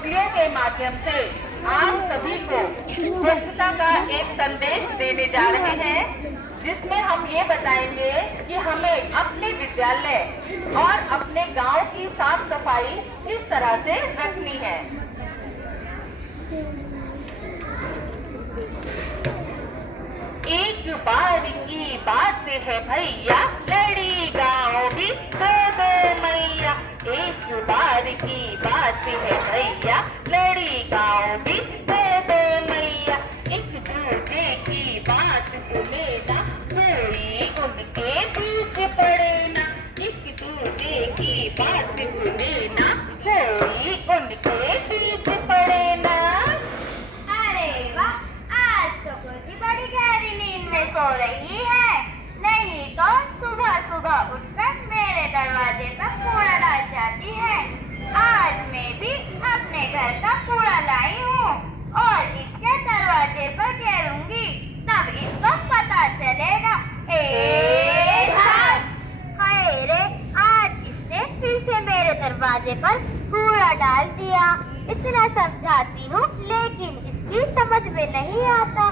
चुगलियों के माध्यम से आप सभी को स्वच्छता का एक संदेश देने जा रहे हैं, जिसमें हम ये बताएंगे कि हमें अपने विद्यालय और अपने गांव की साफ सफाई किस तरह से रखनी है। एक बार की बात है भैया, लड़ी गाँव भी दो दो मैया। एक बार की बात है भैया, लड़ी गाँव भी दो दो मैया। एक दूजे की बात सुने ना, कोई उनके बीच पड़े ना। एक दूजे की बात सुने ना, कोई उनके बीच पड़े ना। अरे वाह, आज तो कुर्सी बड़ी गहरी नींद में सो रही है। नहीं तो सुबह सुबह उठकर मेरे दरवाजे पर कूड़ा डाल जाती है। आज मैं भी अपने घर का कूड़ा लाई हूँ और इसके दरवाजे पर गिरूंगी, तब इसको पता चलेगा। हाय रे, आज इसने फिर से मेरे दरवाजे पर कूड़ा डाल दिया। इतना समझाती हूँ लेकिन इसकी समझ में नहीं आता।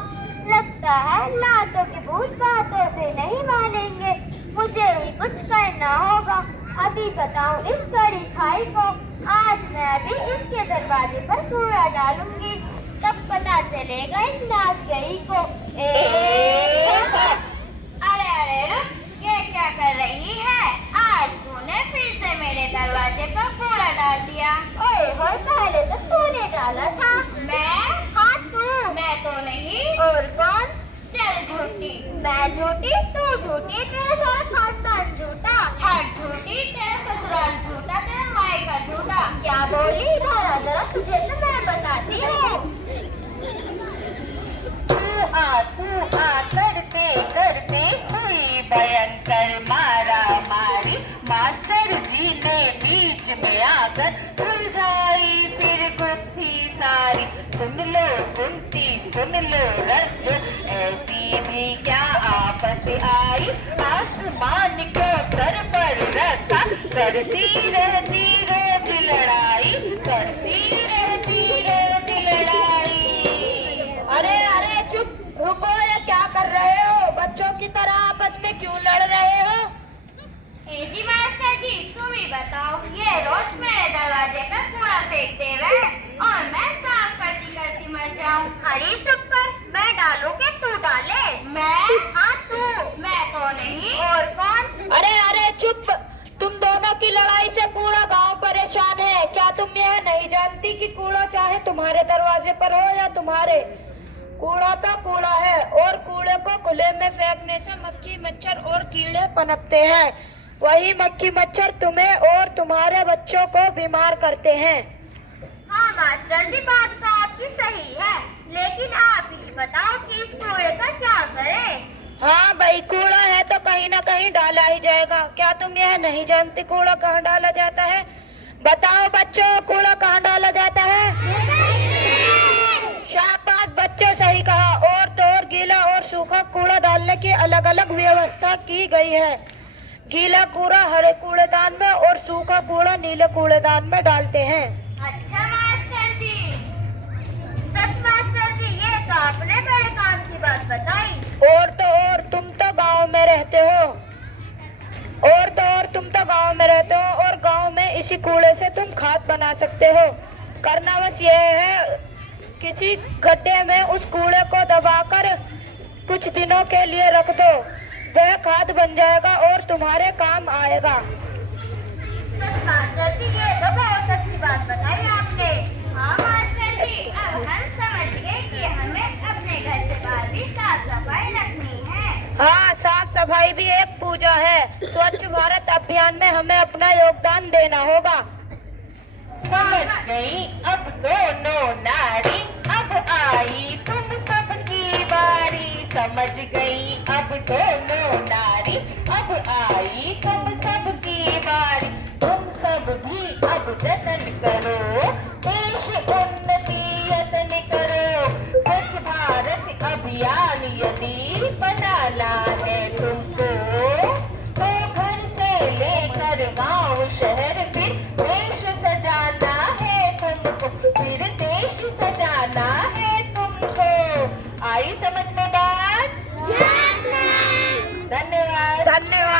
लगता है लातों के भूत बातों से नहीं मानेंगे, मुझे ही कुछ करना होगा। अभी बताऊं इस कड़ी खाई को, आज मैं भी इसके दरवाजे पर कूड़ा डालूंगी, तब पता चलेगा इस नाच गई को। अरे अरे रुक, ये क्या कर रही है? आज तूने फिर से मेरे दरवाजे पर कूड़ा डाल दिया। ओए होए, पहले तो तूने डाला था। मैं? हाँ तू। मैं तो नहीं। और कौन? चल झूठी। मैं झूठी? तू झूठी, तेरा सारा खानदान झूठा। हट झूठी, तेरा ससुराल झूठा, तेरा माई का झूठा। क्या बोली? जरा जरा तुझे तो मैं बताती हूँ। तू आ करते करते हुई भयंकर मारा मारी। मास्टर जी ने बीच में आकर सुलझाई फिर गुत्थी सारी। सुन लो कुंती सुन लो रज्जो, ऐसी भी क्या आफत आई। आसमान को सर पर रखा, करती रहती रोज लड़ाई, करती रहती रोज लड़ाई। अरे अरे चुप, रुको, ये क्या कर रहे हो? बच्चों की तरह आपस में क्यों लड़ रहे हो? जी मास्टर जी, तुम ही बताओ, ये रोज मेरे दरवाजे पर कूड़ा फेंकते हुए और मैं साफ करती करती मर जाऊं। अरे चुप कर, मैं डालूं कि तू डाले? मैं? हाँ तू। मैं तो नहीं। और कौन? अरे अरे चुप, तुम दोनों की लड़ाई से पूरा गांव परेशान है। क्या तुम यह नहीं जानती कि कूड़ा चाहे तुम्हारे दरवाजे पर हो या तुम्हारे, कूड़ा तो कूड़ा है और कूड़े को खुले में फेंकने से मक्खी मच्छर और कीड़े पनपते हैं। वही मक्खी मच्छर तुम्हें और तुम्हारे बच्चों को बीमार करते हैं। हाँ मास्टर जी, बात तो आपकी सही है, लेकिन आप ही बताओ कि इस कूड़े का क्या करें? हाँ भाई, कूड़ा है तो कहीं ना कहीं डाला ही जाएगा। क्या तुम यह नहीं जानते कूड़ा कहाँ डाला जाता है? बताओ बच्चों, कूड़ा कहाँ डाला जाता है? शाबाश बच्चों, सही कहा। और तो और गीला और सूखा कूड़ा डालने की अलग अलग व्यवस्था की गई है। गीला कूड़ा हरे कूड़ेदान में और सूखा कूड़ा नीले कूड़ेदान में डालते हैं। अच्छा मास्टर जी। सच मास्टर जी, ये तो आपने बड़े काम की बात बताई। और तो और तुम तो गांव में रहते हो, और गांव में इसी कूड़े से तुम खाद बना सकते हो। करना बस यह है, किसी गड्ढे में उस कूड़े को दबाकर कुछ दिनों के लिए रख दो, वह खाद बन जाएगा और तुम्हारे काम आएगा। मास्टर जी, ये तो बहुत अच्छी बात बताई आपने। हाँ मास्टर जी, अब हम समझ गए कि हमें अपने घर से बाहर भी साफ सफाई रखनी है। हाँ, साफ सफाई भी एक पूजा है। स्वच्छ भारत अभियान में हमें अपना योगदान देना होगा। समझ गई अब दोनों नारी, अब आई तुम सबकी बारी। समझ गई अब दोनों नारी, अब आई तुम सबकी बारी। तुम सब भी अब जतन करो, देश उन्नति यतन करो। स्वच्छ भारत अभियान यदि बनाना है तुमको, तो घर से लेकर गांव शहर फिर देश सजाना है तुमको। धन्यवाद।